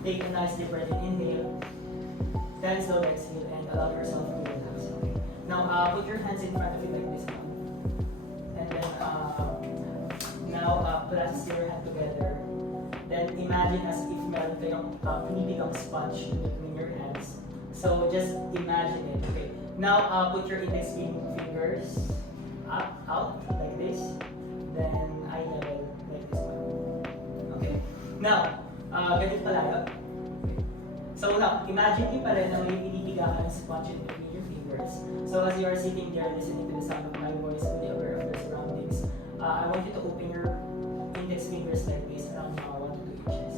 Take a nice deep breath in, inhale. Then slow exhale and allow yourself to relax. Okay. Now, put your hands in front of you like this now. And then, now clasp your hand together. Then imagine as if meron kayong pinipigang sponge in between your hands. So just imagine it. Okay. Now, put your index fingers up, out, like this. Then eye level, like this one. Okay. Now, ganito palayo. So now, imagine nyo pa rin na may pinipiga ka ng sponge in between your fingers. So as you are sitting there listening to the sound of my voice and be aware of your surroundings, I want you to open your index fingers like this, around 1 to 2 inches.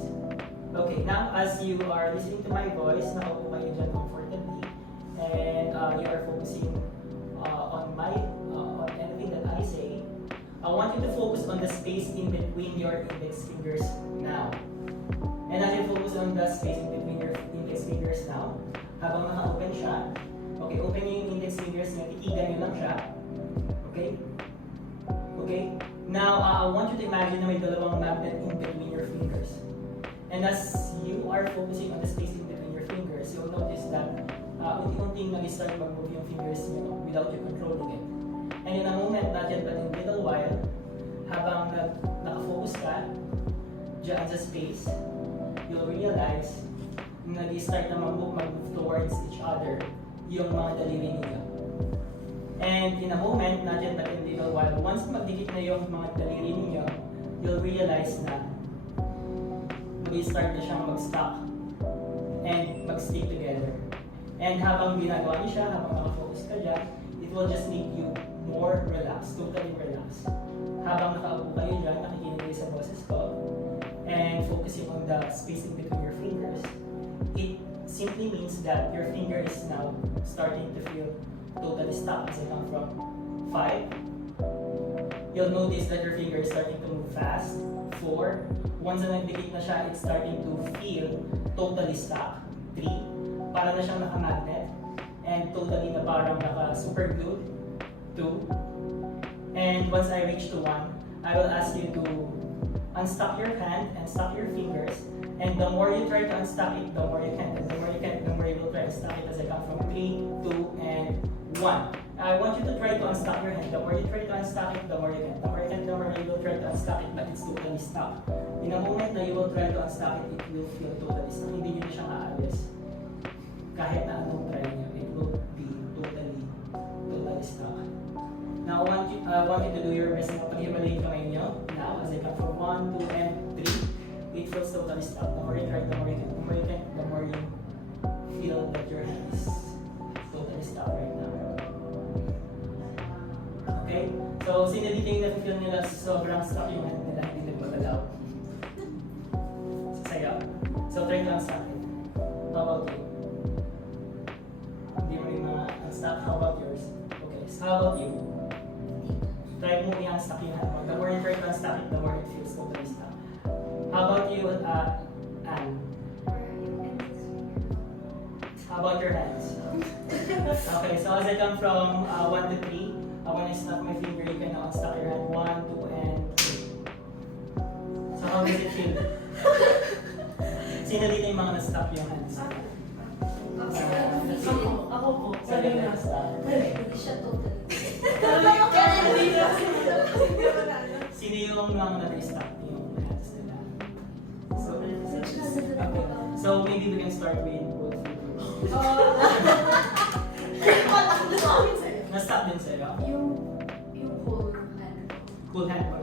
Okay, now as you are listening to my voice, nakaupo kayo dyan comfortably, and you are focusing on anything that I say, I want you to focus on the space in between your index fingers now. And as you focus on the space in between your index fingers now, habang naka-open siya, okay, open nyo yung index fingers nyo, titigan nyo lang siya. Okay? Okay? Now, I want you to imagine na may dalawang magnet in between your fingers. And as you are focusing on the space in between your fingers, you'll notice that unti-unting nag-start mag-move yung fingers nyo without you controlling it. And in a moment, not yet but in a little while, habang naka-focus ka dyan sa space, you'll realize na nag-start na mag-move towards each other yung mga daliri ninyo. And in a moment, not yet but in a little while, once magdikit na yung mga daliri ninyo, you'll realize na mag-start na siyang mag-stuck and mag-stick together. And habang ginagawa niyo siya, habang nakafocus ka dyan, it will just make you more relaxed, totally relaxed. Habang nakaupo kayo dyan, nakikinig kayo sa boses ko, and focusing on the space in between your fingers, it simply means that your finger is now starting to feel totally stuck as I come from 5. You'll notice that your finger is starting to move fast. 4. Once na nagdikit na siya, it's starting to feel totally stuck. 3. Para na siyang nakamagnet and totally na parang naka-super glued. 2. And once I reach to 1, I will ask you to unstuck your hand and stuck your fingers. And the more you try to unstuck it, the more you can. And the more you can, the more you will try to stuck it as I count from 3, 2, and 1. I want you to try to unstuck your hand. The more you try to unstuck it, the more you can. The more you can, the more you will try to unstuck it, but it's totally stuck. In a moment na you will try to unstuck it, it will feel totally stuck. Hindi nyo na siya maalis. Kahit na anong try nyo, it will be totally stuck. Now, I want you to do your best na pag-himalay kamay nyo. Now, as I count from 1, 2, and 3, it feels totally stuck. The more you try, the more you can. The more you can, the more you feel that your hand is totally stuck right now. Okay? So, sino dito yung na-feel nila sobrang stuck yung hand nila, hindi nagpagalaw? Sasayaw. So, try to unstuck it. How about you? Hindi mo rin mga unstuck. How about yours? Okay, so how about you? Try mo i-unstuck yung hand mo. The more you try to unstuck it, the more it feels totally stuck. How about you, Anne? How about your hands? Okay, so as I come from 1 to 3, when I snap my finger, you can now unstuck your hand. 1, 2, and 3. So how does it feel? Sino dito yung mga na-stop yung hands? Ako po. Sabi na na-stop. Hindi siya totally. Sino yung mga na-stop yung hands nila? Okay. So maybe we can start with both fingers. Na-stop din sa'yo? Yung whole hand. Full hand mo.